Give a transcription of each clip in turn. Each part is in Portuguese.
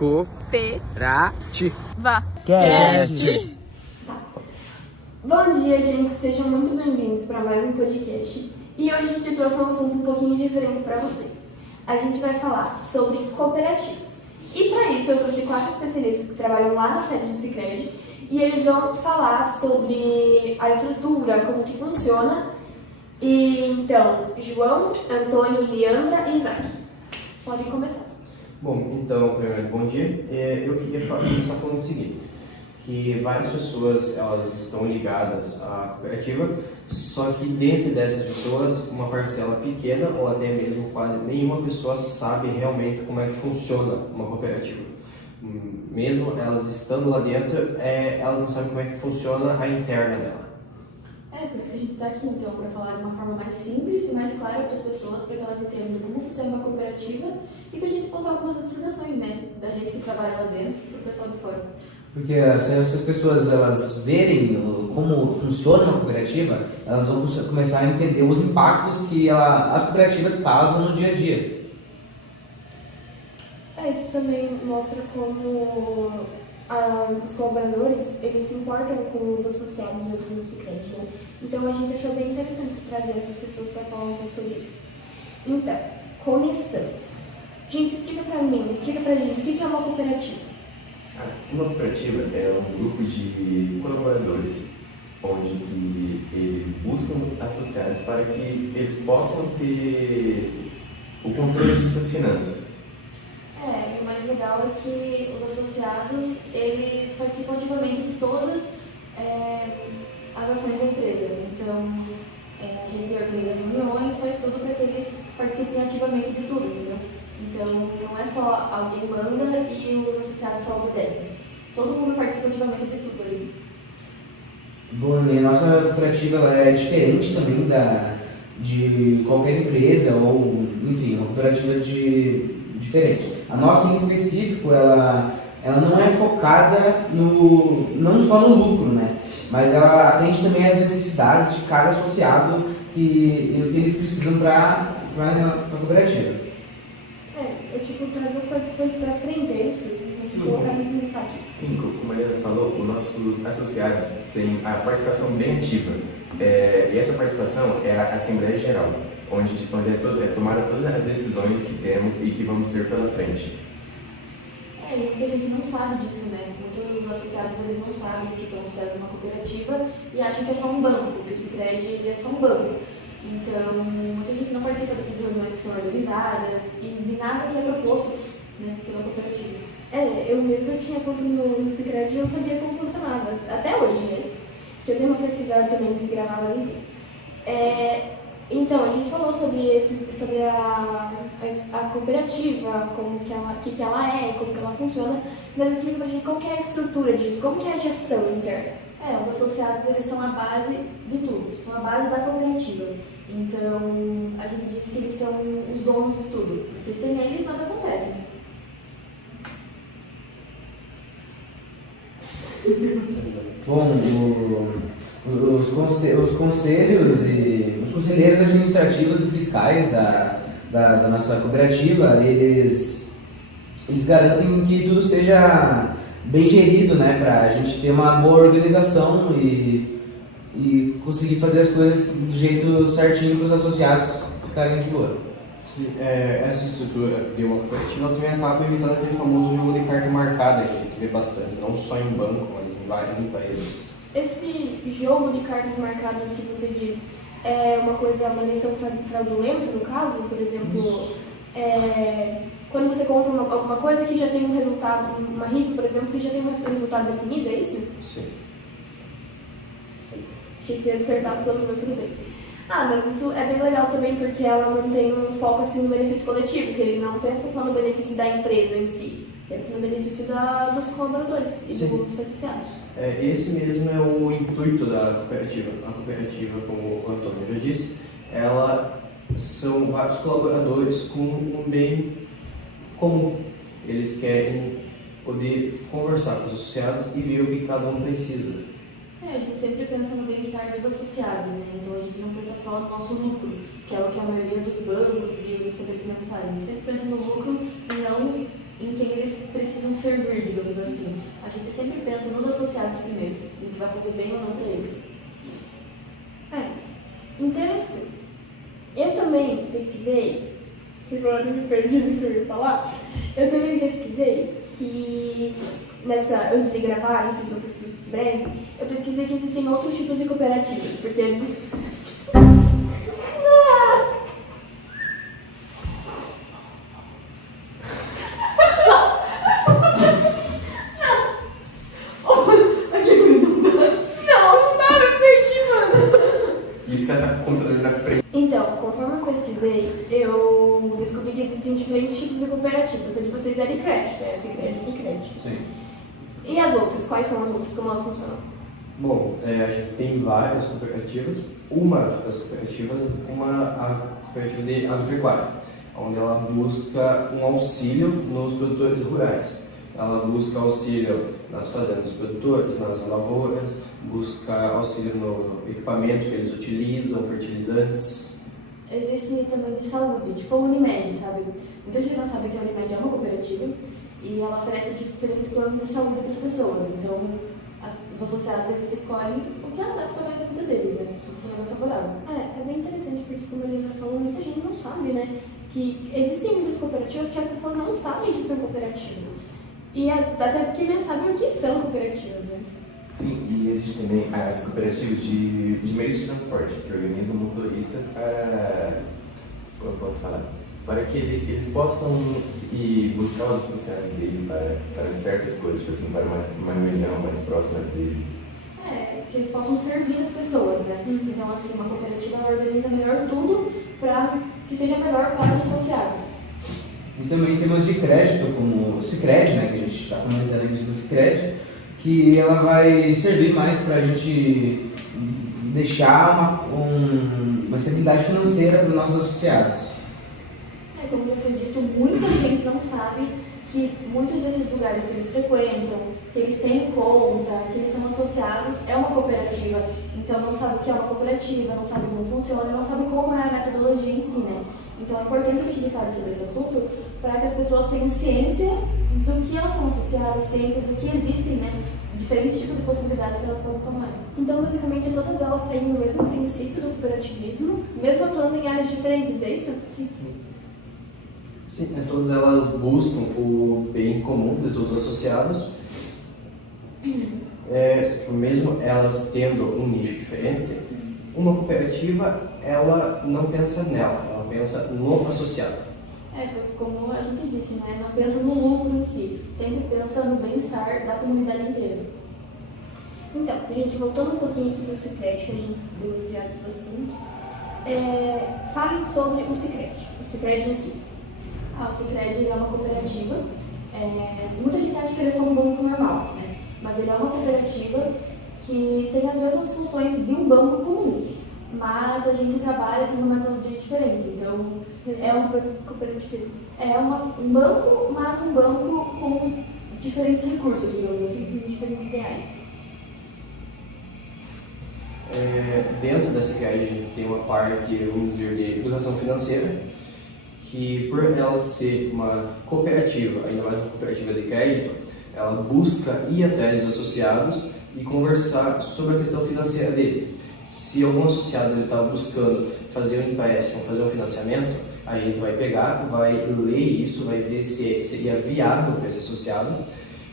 Cooperativa. Cast. Bom dia, gente. Sejam muito bem-vindos para mais um podcast. E hoje a gente trouxe um assunto um pouquinho diferente para vocês. A gente vai falar sobre cooperativas. E para isso eu trouxe 4 especialistas que trabalham lá na sede do Sicredi e eles vão falar sobre a estrutura, como que funciona. E então, João, Antônio, Leandra e Isaac. Podem começar. Bom, então, primeiro, bom dia. Eu queria começar falando o seguinte, que várias pessoas elas estão ligadas à cooperativa, só que dentro dessas pessoas, uma parcela pequena ou até mesmo quase nenhuma pessoa sabe realmente como é que funciona uma cooperativa. Mesmo elas estando lá dentro, elas não sabem como é que funciona a interna dela. Por isso que a gente está aqui, então, para falar de uma forma mais simples e mais clara para as pessoas, para que elas entendam como funciona uma cooperativa e para a gente contar algumas observações, né, da gente que trabalha lá dentro e para o pessoal de fora. Porque se as pessoas elas verem como funciona uma cooperativa, elas vão começar a entender os impactos que as cooperativas causam no dia a dia. Isso também mostra como os colaboradores, eles se importam com os associados dentro do Sicredi, né? Então a gente achou bem interessante trazer essas pessoas para falar um pouco sobre isso. Então, começando. Gente, explica pra gente, o que é uma cooperativa? Uma cooperativa é um grupo de colaboradores onde que eles buscam associados para que eles possam ter o controle de suas finanças. E o mais legal é que os associados, eles participam ativamente de todas as ações da empresa. Então, a gente organiza reuniões, faz tudo para que eles participem ativamente de tudo, entendeu? Então, não é só alguém manda e os associados só obedecem. Todo mundo participa ativamente de tudo ali. Bom, e a nossa cooperativa ela é diferente também de qualquer empresa ou, enfim, uma cooperativa diferente. A nossa, em específico, ela não é focada não só no lucro, né? Mas ela atende também às necessidades de cada associado que eles precisam para a cooperativa. Trazer os participantes para frente, é isso? Sim. Colocar eles em destaque. Sim, como a Mariana falou, os nossos associados têm a participação bem ativa. E essa participação é a Assembleia Geral, onde tomaram todas as decisões que temos e que vamos ter pela frente. E muita gente não sabe disso, né? Muitos associados eles não sabem que estão associados a uma cooperativa e acham que é só um banco, porque o Sicredi ele é só um banco. Então, muita gente não participa dessas reuniões que são organizadas e de nada que é proposto, né, pela cooperativa. Eu mesma tinha conta no Sicredi e não sabia como funcionava, até hoje, né? Eu dei uma pesquisada também de gravar, mas enfim. Então, a gente falou sobre a cooperativa, como que ela é, como que ela funciona, mas explica pra gente qual que é a estrutura disso, como que é a gestão interna. Os associados, eles são a base de tudo, são a base da cooperativa. Então, a gente diz que eles são os donos de tudo, porque sem eles nada acontece. Bom, os conselhos e os conselheiros administrativos e fiscais da nossa cooperativa, eles garantem que tudo seja bem gerido, né, para a gente ter uma boa organização e conseguir fazer as coisas do jeito certinho para os associados ficarem de boa. Sim, essa estrutura de uma cooperativa também acaba evitando aquele famoso jogo de carta marcada que a gente vê bastante, não só em banco, mas em várias empresas. Esse jogo de cartas marcadas que você diz é uma eleição fraudulenta, no caso? Por exemplo, quando você compra uma coisa que já tem um resultado, uma rifa, por exemplo, que já tem um resultado definido, é isso? Sim. Achei que ia acertar falando, mas tudo bem. Mas isso é bem legal também, porque ela mantém um foco assim, no benefício coletivo, que ele não pensa só no benefício da empresa em si, pensa no benefício dos colaboradores e dos associados. Esse mesmo é o intuito da cooperativa. A cooperativa, como o Antônio já disse, ela são vários colaboradores com um bem comum. Eles querem poder conversar com os associados e ver o que cada um precisa. A gente sempre pensa no bem-estar dos associados, né? Então a gente não pensa só no nosso lucro, que é o que a maioria dos bancos e os estabelecimentos fazem. A gente sempre pensa no lucro e não em quem eles precisam servir, digamos assim. A gente sempre pensa nos associados primeiro, no que vai fazer bem ou não para eles. Interessante. Eu também pesquisei, se agora eu me perdi no que eu ia falar, eu também pesquisei que, antes de gravar, eu fiz uma pesquisa breve, eu pesquisei que existem outros tipos de cooperativas, porque... Isso que ela tá com o computador na frente. Então, conforme eu pesquisei, eu descobri que existem diferentes tipos de cooperativas. A de vocês é Licred, né? Sicredi e Licred. Sim. E as outras? Quais são as outras? Como elas funcionam? Bom, a gente tem várias cooperativas. Uma das cooperativas é a cooperativa de agropecuária, onde ela busca um auxílio nos produtores rurais. Ela busca auxílio nas fazendas dos produtores, nas lavouras, busca auxílio no equipamento que eles utilizam, fertilizantes. Existe também de saúde, tipo a Unimed, sabe? Muita gente não sabe que a Unimed é uma cooperativa e ela oferece diferentes planos de saúde para as pessoas. Então, os associados eles escolhem o que adapta mais a vida deles, né? O que é mais favorável. É bem interessante porque, como a Helena falou, muita gente não sabe, né? Que existem muitas cooperativas que as pessoas não sabem que são cooperativas. E até porque nem sabem o que são cooperativas, né? Sim, e existe também as cooperativas de meios de transporte, que organizam o motorista para, como eu posso falar, para que eles possam ir buscar os associados dele para certas coisas, tipo assim, para uma reunião mais próxima dele. Que eles possam servir as pessoas, né? Então, assim, uma cooperativa ela organiza melhor tudo para que seja melhor para os associados. E também temos de crédito, como o Sicredi, né, que a gente está comentando aqui do Sicredi, que ela vai servir mais para a gente deixar uma estabilidade financeira para os nossos associados. Como já foi dito, muita gente não sabe que muitos desses lugares que eles frequentam, que eles têm conta, que eles são associados, é uma cooperativa. Então não sabe o que é uma cooperativa, não sabe como funciona, não sabe como é a metodologia em si, né? Então é importante que a gente fale sobre esse assunto para que as pessoas tenham ciência do que elas são associadas, ciência do que existem, né? Diferentes tipos de possibilidades que elas podem tomar. Então, basicamente, todas elas seguem o mesmo princípio do cooperativismo, mesmo atuando em áreas diferentes, é isso? Sim, todas elas buscam o bem comum de todos os associados. Mesmo elas tendo um nicho diferente, uma cooperativa ela não pensa nela, ela pensa no associado. Foi como a gente disse, né? Não pensa no lucro em si, sempre pensa no bem-estar da comunidade inteira. Então, gente, voltando um pouquinho aqui para o Sicredi, que a gente deu desviado do assunto, falem sobre o Sicredi em si. O Sicredi é uma cooperativa. Muita gente acha que ele é só um banco normal, né? Mas ele é uma cooperativa que tem as mesmas funções de um banco comum, mas a gente trabalha com uma metodologia diferente. Então, é um cooperativo. Um banco, mas um banco com diferentes recursos, digamos assim, diferentes ideais. Dentro da Sicredi a gente tem uma parte, vamos dizer, de educação financeira, que por ela ser uma cooperativa, ainda mais uma cooperativa de crédito, ela busca ir atrás dos associados e conversar sobre a questão financeira deles. Se algum associado está buscando fazer um empréstimo, fazer um financiamento, a gente vai pegar, vai ler isso, vai ver se seria viável para esse associado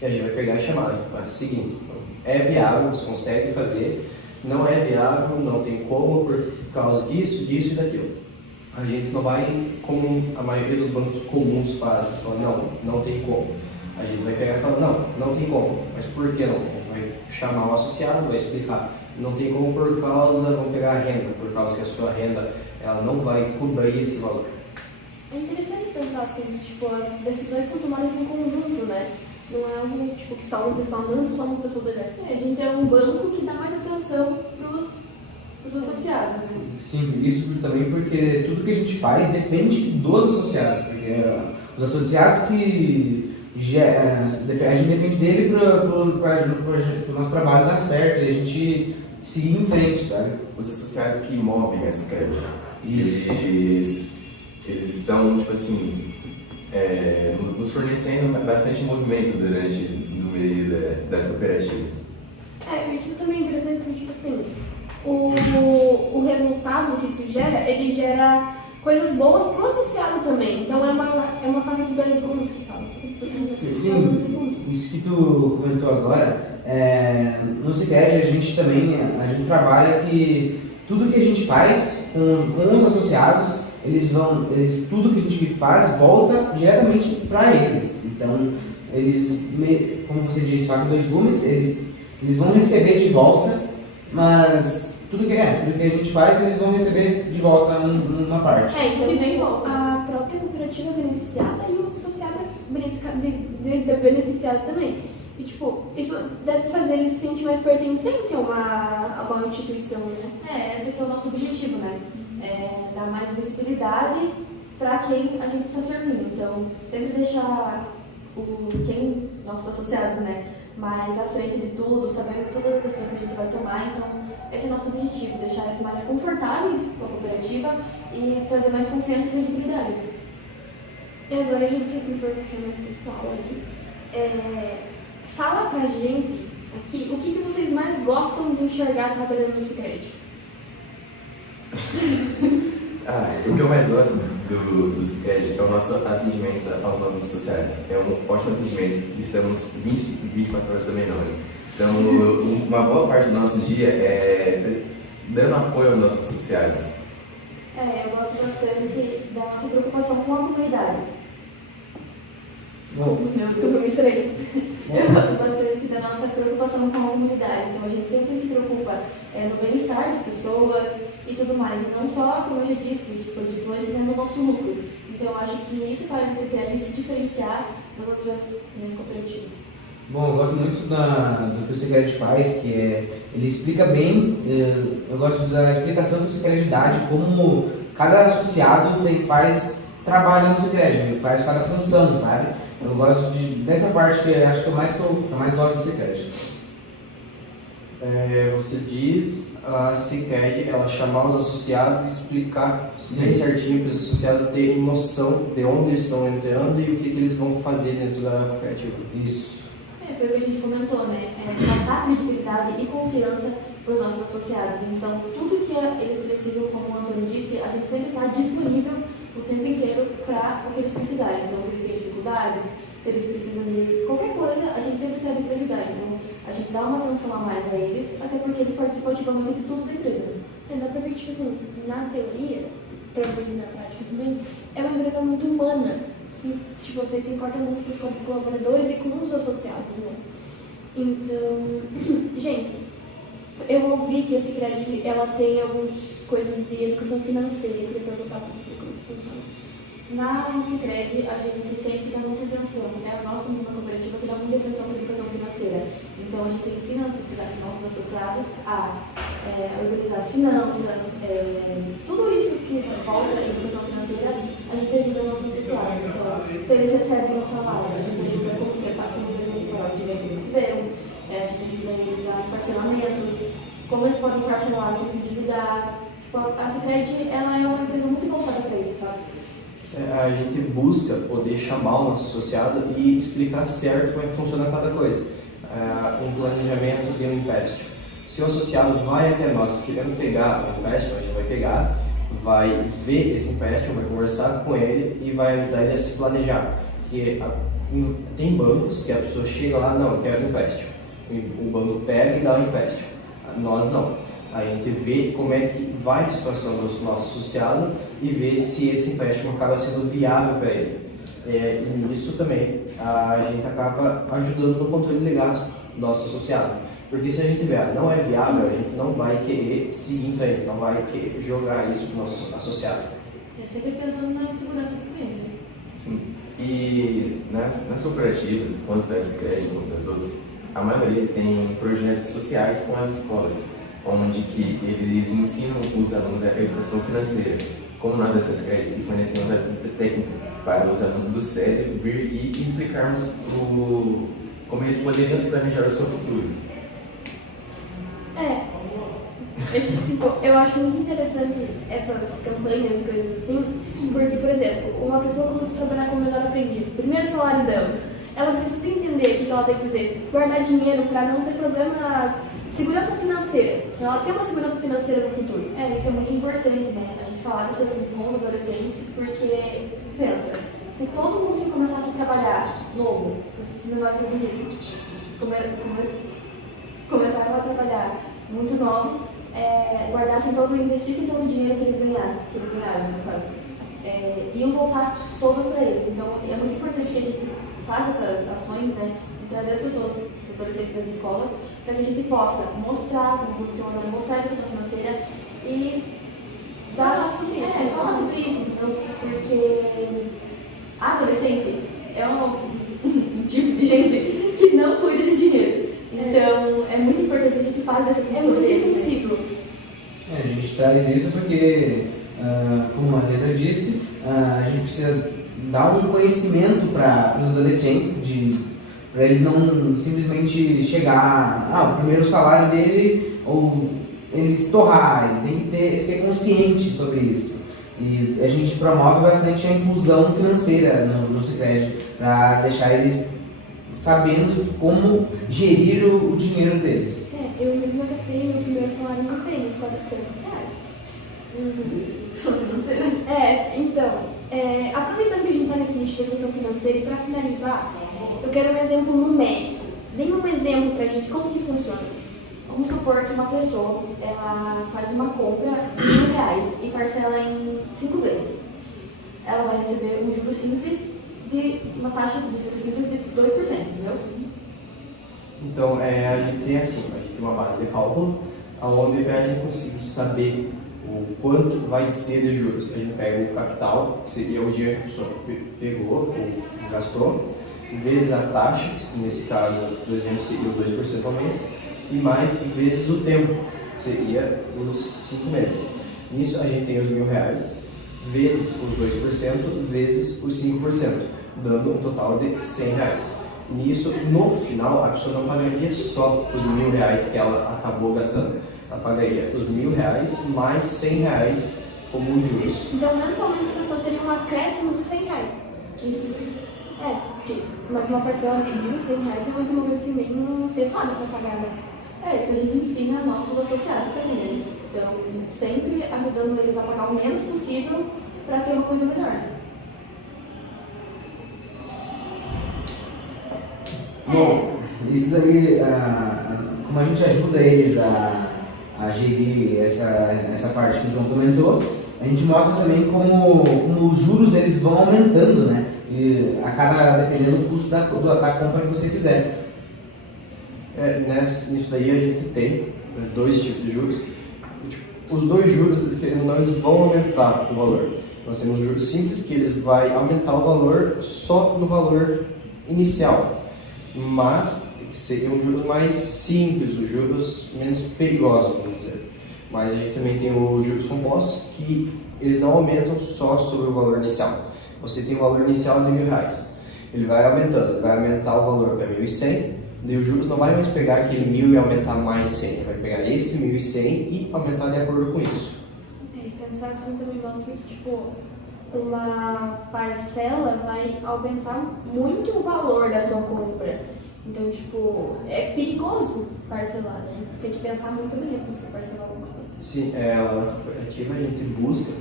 e a gente vai pegar e chamar. Seguinte, é viável, você consegue fazer, não é viável, não tem como por causa disso, disso e daquilo. A gente não vai, como a maioria dos bancos comuns fazem, falar, não tem como. A gente vai pegar e falar, não tem como. Mas por que não tem? Vai chamar o associado, vai explicar. Não tem como por causa, vamos pegar a renda, por causa que a sua renda ela não vai cobrir esse valor. É interessante pensar assim, que tipo, as decisões são tomadas em conjunto, né? Não é algo tipo, que só uma pessoa manda, só uma pessoa obedece. A gente é um banco que dá mais atenção pros associados, né? Sim, isso também porque tudo que a gente faz depende dos associados, porque os associados que a gente depende dele para o nosso trabalho dar certo e a gente seguir em frente, sabe? Os associados que movem essa crédito, Isso. eles estão, tipo assim, nos fornecendo bastante movimento no meio das cooperativas. Isso também é interessante porque, tipo assim, o resultado que isso gera, ele gera coisas boas pro associado também. Então é uma faca de dois gumes que fala. Sim, isso que tu comentou agora, no Sicredi a gente trabalha que tudo que a gente faz com os associados, tudo que a gente faz volta diretamente para eles. Então, como você disse, faca de dois gumes, eles vão receber de volta, mas tudo que a gente faz, eles vão receber de volta uma parte. Então a própria cooperativa é beneficiada e o associado é beneficiado também. E, tipo, isso deve fazer ele se sentir mais pertencente a uma instituição, né? Esse que é o nosso objetivo, né? Dar mais visibilidade para quem a gente está servindo. Então, sempre deixar nossos associados, né, mais à frente de tudo, sabendo todas as decisões que a gente vai tomar. Então, esse é o nosso objetivo, deixar eles mais confortáveis com a cooperativa e trazer mais confiança e credibilidade. E agora a gente me perguntar mais pessoal aqui. Fala pra gente aqui o que vocês mais gostam de enxergar trabalhando no Sicredi. O que eu mais gosto do Sicredi é o nosso atendimento aos nossos associados. É um ótimo atendimento. Estamos 24 horas também não. Então, uma boa parte do nosso dia é dando apoio aos nossos associados. Eu gosto bastante da nossa preocupação com a comunidade. Eu gosto bastante da nossa preocupação com a comunidade. Então, a gente sempre se preocupa no bem-estar das pessoas e tudo mais. E não só, como eu já disse, foi dito antes, no nosso lucro. Então, eu acho que isso faz o Sicredi se diferenciar das outras cooperativas. Bom, eu gosto muito do que o Sicredi faz, que ele explica bem, eu gosto da explicação que o Sicredi dá, de como cada associado trabalha no Sicredi, ele faz cada função, sabe? Eu gosto dessa parte que acho que eu mais gosto do Sicredi. Você diz a Sicredi, ela chamar os associados e explicar bem certinho para os associados terem noção de onde eles estão entrando e o que eles vão fazer dentro da cooperativa. Isso. Foi o que a gente comentou, né? Passar credibilidade e confiança para os nossos associados. Então, tudo que eles precisam, como o Antônio disse, a gente sempre está disponível o tempo inteiro para o que eles precisarem. Então, se eles têm dificuldades, se eles precisam de qualquer coisa, a gente sempre está ali para ajudar. Então, a gente dá uma atenção a mais a eles, até porque eles participam ativamente de tudo da empresa. Dá pra ver que, tipo assim, na teoria, trabalhando na prática também, é uma empresa muito humana. Tipo, vocês se importam muito com os colaboradores e com os associados, né? Então, gente, eu ouvi que a Sicredi, ela tem algumas coisas de educação financeira. Eu queria perguntar pra vocês como que funciona isso. Na Sicredi, a gente sempre dá muita atenção, né? Nós somos uma cooperativa que dá muita atenção para a educação financeira. Então, a gente ensina nossos associados a organizar as finanças, tudo isso que volta em educação financeira, a gente ajuda nossos associados. Então, se eles recebem um salário, a gente ajuda como separar o dinheiro que eles receberam, a gente ajuda eles a parcelamentos, como eles podem parcelar sem se endividar. Tipo, a Sicredi, ela é uma empresa muito voltada para isso, sabe? A gente busca poder chamar o nosso associado e explicar certo como é que funciona cada coisa. Um planejamento de um empréstimo. Se o associado vai até nós querendo pegar um empréstimo, a gente vai pegar, vai ver esse empréstimo, vai conversar com ele e vai ajudar ele a se planejar. Porque tem bancos que a pessoa chega lá, não, eu quero um empréstimo. O banco pega e dá um empréstimo. Nós não. A gente vê como é que vai a situação do nosso associado e vê se esse empréstimo acaba sendo viável para ele. E nisso também a gente acaba ajudando no controle de gasto do nosso associado. Porque se a gente vê, não é viável, a gente não vai querer seguir em frente, não vai querer jogar isso para o nosso associado. Sempre pensando na segurança do cliente. Né? Sim. E nas cooperativas, tanto da Sicredi quanto das outras, a maioria tem projetos sociais com as escolas, onde que eles ensinam os alunos a educação financeira. Como nós da Sicredi, que fornecemos a visita técnica para os alunos do SESI vir aqui e explicarmos como eles poderiam se planejar o seu futuro. Tipo, eu acho muito interessante essas campanhas e coisas assim, porque, por exemplo, uma pessoa começou a trabalhar como melhor aprendiz, primeiro salário dela, ela precisa entender o que ela tem que fazer, guardar dinheiro para não ter problemas, segurança financeira, pra ela ter uma segurança financeira no futuro. Isso é muito importante, né? A gente falar desse assunto com os adolescentes, porque, pensa, se todo mundo que começasse a trabalhar novo, os menores sabem disso, começaram a trabalhar muito novos, investissem todo o dinheiro que eles ganharam, no caso, iam voltar todo para eles. Então, é muito importante que a gente faça essas ações, né, de trazer as pessoas, os adolescentes das escolas, para que a gente possa mostrar como funciona, mostrar a educação financeira e falar sobre isso, entendeu? Porque a adolescente é um tipo de gente que não cuida de dinheiro. Então, é muito importante que a gente fale dessas coisas. É muito impossível. A gente traz isso porque, como a Leandra disse, a gente precisa dar um conhecimento para os adolescentes, para eles não simplesmente chegar, o primeiro salário dele, ou eles torrar, ele tem que ser consciente sobre isso. E a gente promove bastante a inclusão financeira no Sicredi, para deixar eles sabendo como gerir o dinheiro deles. Eu mesma gastei meu primeiro salário no tênis, R$400. Sou financeira? Então, aproveitando que a gente está nesse nicho de educação financeira, e para finalizar, eu quero um exemplo numérico. Dê um exemplo pra gente, como que funciona. Vamos supor que uma pessoa, ela faz uma compra de R$1.000 e parcela em 5 vezes. Ela vai receber um juro simples uma taxa de juros simples de 2%, entendeu? Então, a gente tem uma base de cálculo, onde para a gente conseguir saber o quanto vai ser de juros. A gente pega o capital, que seria o dinheiro que a pessoa pegou ou gastou, vezes a taxa, que nesse caso, por exemplo, seria o 2% ao mês, e mais vezes o tempo, que seria os 5 meses. Nisso a gente tem os R$1.000, vezes os 2%, vezes os 5%, dando um total de R$100. Nisso, no final, a pessoa não pagaria só os R$1.000 que ela acabou gastando. Ela pagaria os R$1.000 mais R$100 como juros. Então, mensalmente, a pessoa teria um acréscimo de R$100. Isso. Mas uma parcela de R$1.100 é muito uma coisa assim, bem pesada para pagar, né? Isso a gente ensina nossos associados também, né? Então, sempre ajudando eles a pagar o menos possível para ter uma coisa melhor, né? Bom, isso daí, como a gente ajuda eles a gerir essa parte que o João comentou, a gente mostra também como os juros eles vão aumentando, né? E dependendo do custo da compra que você fizer. Nisso daí a gente tem 2 tipos de juros. Os 2 juros eles vão aumentar o valor. Nós temos juros simples, que eles vai aumentar o valor só no valor inicial, mas que seriam juros mais simples, os juros menos perigosos, vamos dizer. Mas a gente também tem os juros compostos, que eles não aumentam só sobre o valor inicial. Você tem o valor inicial de R$1.000, ele vai aumentando, ele vai aumentar o valor para 1.100, e os juros não vai mais pegar aquele 1.000 e aumentar mais 100, vai pegar esse 1.100 e aumentar de acordo com isso. Pensar assim também mostra que, tipo, uma parcela vai aumentar muito o valor da tua compra. Então, tipo, é perigoso parcelar, né? Tem que pensar muito bem antes de você parcelar alguma coisa. Sim, na cooperativa a gente busca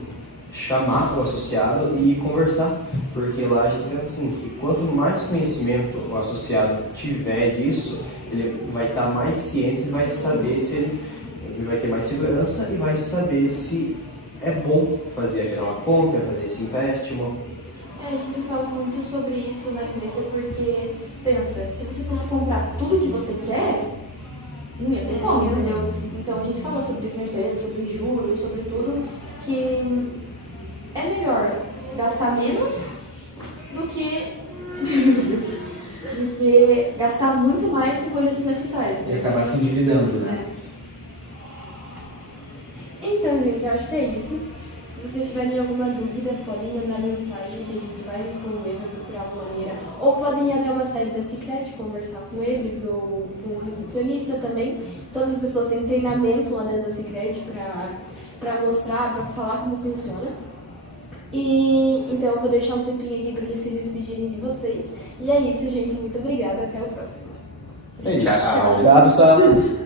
chamar o associado e conversar, porque lá a gente pensa assim, que quanto mais conhecimento o associado tiver disso, ele vai estar mais ciente e vai saber se ele vai ter mais segurança e vai saber se é bom fazer aquela compra, fazer esse empréstimo. A gente fala muito sobre isso na empresa porque, pensa, se você fosse comprar tudo que você quer, não ia ter como, entendeu? Então a gente fala sobre isso na empresa, sobre juros, sobre tudo, que é melhor gastar menos do que gastar muito mais com coisas desnecessárias. E acabar se endividando, né? Então, gente, eu acho que é isso. Se Se vocês tiverem alguma dúvida, podem mandar mensagem que a gente vai responder, vai procurar a blogueira. Ou podem ir até uma sede da Cicred, conversar com eles, ou com o recepcionista também. Todas as pessoas têm treinamento lá dentro da Cicred para mostrar, para falar como funciona. E então eu vou deixar um tempinho aqui para eles se despedirem de vocês. E é isso, gente. Muito obrigada. Até o próximo. Tchau. Tchau, pessoal.